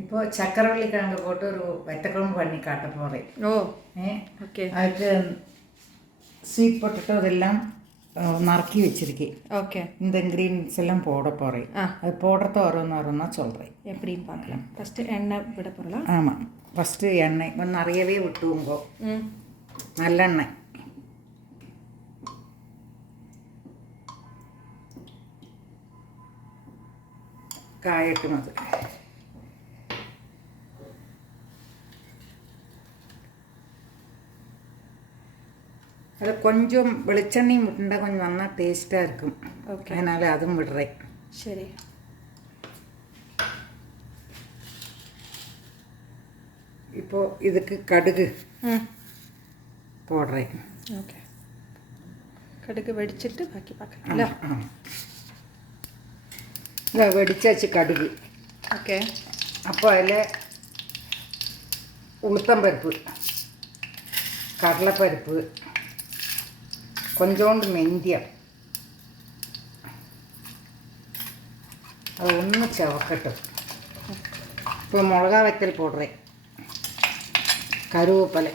இப்போ சக்கரவள்ளி கிழங்கு போட்டு ஒரு வெத்தக்குழம்பு பண்ணி காட்ட போகிறேன். ஓகே. அதுக்கு ஸ்வீட் பொட்டேட்டோ இதெல்லாம் நறுக்கி வச்சுருக்கேன். ஓகே. இந்த இன்க்ரீடியன்ஸ் எல்லாம் போட போகிறேன். அது போடுறத வரோன்னா சொல்கிறேன். எப்படின்னு பார்க்கலாம். ஃபஸ்ட்டு எண்ணெய் விட போகலாம். ஆமாம், ஃபஸ்ட்டு எண்ணெய் நிறையவே விட்டுவோங்கோ. நல்லெண்ணெய் காயட்டும். அது அதில் கொஞ்சம் வெளிச்செண்ணெயும் விட்டுண்டா கொஞ்சம் நல்லா டேஸ்ட்டாக இருக்கும். ஓகே. அதனால் அதுவும் விடுறேன். சரி. இப்போது இதுக்கு கடுகு போடுறேன். ஓகே. கடுகு வெடிச்சிட்டு பாக்கி பார்க்கலாம். இதை வெடிச்சாச்சு கடுகு. ஓகே. அப்போ அதில் உளுத்தம்பருப்பு, கடலைப்பருப்பு, கொஞ்சோண்டு மெந்தியம், அது ஒன்று செவக்கட்டும். இப்போ மிளகா வத்தல் போடுறேன், கருவேப்பிலை,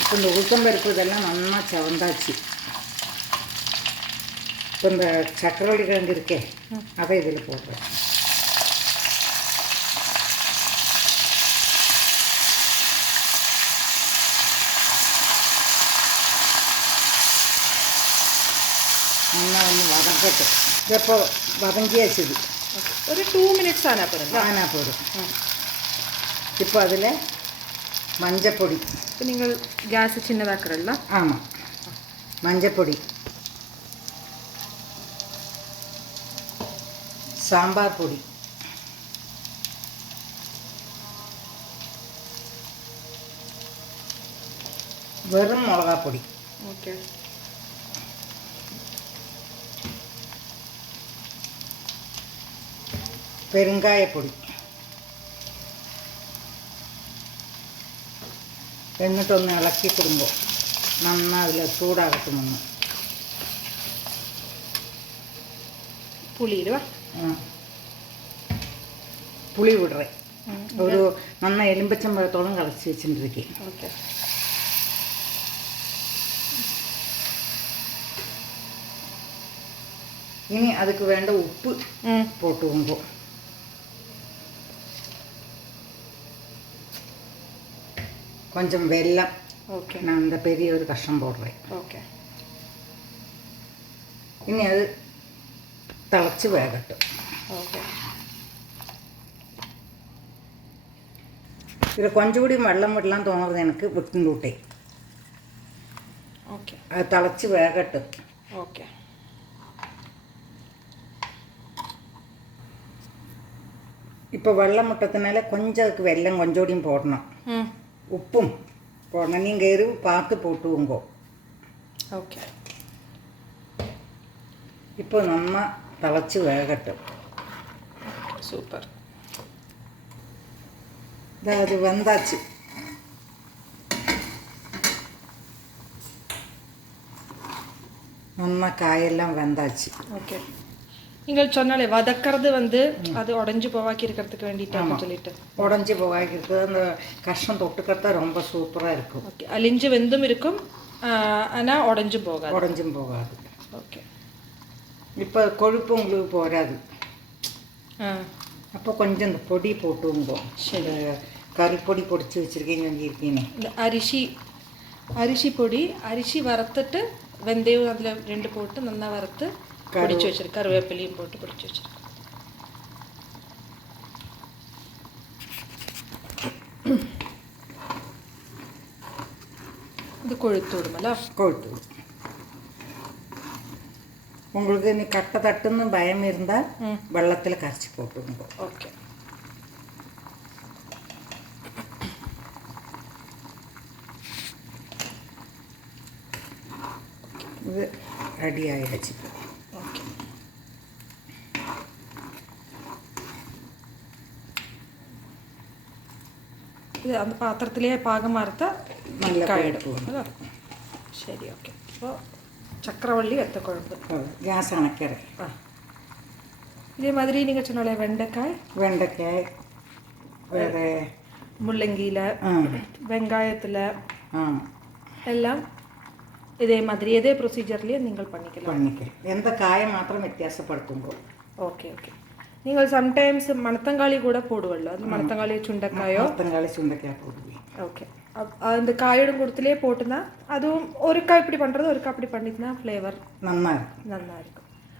இப்போ இந்த உளுத்தம்பருப்பு இதெல்லாம் நல்லா செவந்தாச்சு. இப்போ இந்த சக்கரவள்ளி கிழங்கு இருக்கே அதை இதில் போடுறேன். நல்லா ஒன்று வதக்கட்டும். ഇതിപ്പോൾ വതങ്കി വെച്ചത് ഒരു 2 മിനിറ്റ്സ് ആണ് പോരും. ഇപ്പോൾ അതിൽ മഞ്ഞപ്പൊടി. ഇപ്പോൾ നിങ്ങൾ ഗ്യാസ് ചിന്നതാക്കറല്ല? ആമാം. മഞ്ഞപ്പൊടി, സാമ്പാർ പൊടി, വെറും മുളകാപ്പൊടി. ഓക്കെ. പെരുങ്കായപ്പൊടി. എന്നിട്ടൊന്ന് ഇളക്കി കൊടുക്കുമ്പോൾ നന്നാവില്ല, ചൂടാകട്ടുമെന്ന്. പുളി വിടറേ ഒരു നന്നായി എലുമ്പച്ചമ്പഴത്തോളം കളച്ച് വെച്ചിട്ടിരിക്കും. ഓക്കെ. ഇനി அதுக்கு വേണ്ട ഉപ്പ് போட்டுவோங்கோ. கொஞ்சம் வெல்லம். ஓகே. நான் அந்த பெரிய ஒரு கஷ்டம் போடுறேன். ஓகே. ഇനി അത് തിളച്ച് വേകട്ടെ. ഓക്കെ. ഇത് കൊഞ്ചുകൂടി വെള്ളം വിടലാൻ തോന്നുന്നത് എനിക്ക് വിട്ടുണ്ടൂട്ടെ. ഓക്കെ. അത് തിളച്ച് വേകട്ടെ. ഓക്കെ. ഇപ്പോൾ വെള്ളം മുട്ടത്തിനാലെ கொஞ்சம் அதுக்கு வெல்லம் கொஞ்சோடியும் போடணும், உப்பும் போடணும். நீங்கள் எரு பார்த்து போட்டுவோங்கோ. ஓகே. இப்போ நம்ம തിളച്ച് വേകട്ടെ. സൂപ്പർ. அது வெந்தாச்சு. நம்ம காயெல்லாம் வெந்தாச்சு. ஓகே. நீங்கள் சொன்னாலே வதக்கிறது அது உடஞ்சி போவாக்கி இருக்கிறதுக்கு வேண்டிட்டு சொல்லிட்டு உடஞ்சி போவாக்கி இருக்கிறது அந்த கஷ்டம் தொட்டுக்கிறதா ரொம்ப சூப்பராக இருக்கும். ஓகே. அலிஞ்சு வெந்தும் இருக்கும், ஆனால் உடஞ்சும் போகாது. ஓகே. இப்போ கொழுப்பு உங்களுக்கு போகாது. அப்போ கொஞ்சம் இந்த பொடி போட்டுவோம். சரி. கறிப்பொடி பொடிச்சு வச்சுருக்கீங்க இருக்கீங்க. இந்த அரிசி பொடி, அரிசி வறுத்துட்டு வெந்தயம் அதில் 2 போட்டு நல்லா வறுத்து பொடிச்சு வச்சிருக்கேன். கருவேப்பிலையும் போட்டு பொடிச்சு வச்சிருக்கேன். இது கொழுத்து விடுமல்ல? கொழுத்து விடும். உங்களுக்கு நீ கட்டை தட்டுன்னு பயம் இருந்தால் வெள்ளத்தில் கரைச்சி போட்டுருங்க. ஓகே. இது ரெடி ஆகிடுச்சு. ஓகே. ഇത് അത് പാത്രത്തിലെ പാകം വറുത്ത നല്ല കായിടും. ശരി. ഓക്കെ. അപ്പോൾ சக்கரவள்ளி வத்த குழம்பு. கேஸ் அணைக்கிற. இதே மாதிரி நீங்கள் சொன்னாலே வெண்டைக்காய் வேறு முள்ளங்கியில் வெங்காயத்தில் ஆமாம் எல்லாம் இதே மாதிரி இதே ப்ரொசீஜர்லேயே நீங்கள் பண்ணிக்கலாம். எந்த காயை மாத்திரம் வித்தியாசப்படுத்துங்கோ. Okay okay. நீங்கள் சம்டைம்ஸ் மணத்தங்காளி கூட போடுவല്ലോ, அது மணத்தங்காளி சுண்டைக்காய் போடுவேன். ஓகே. அந்த காயோடும் கொடுத்துலேயே போட்டுனா அதுவும் ஒரு காய் இப்படி பண்ணுறது ஒரு காய் இப்படி பண்ணிட்டுனா ஃப்ளேவர் நல்லா இருக்கும்.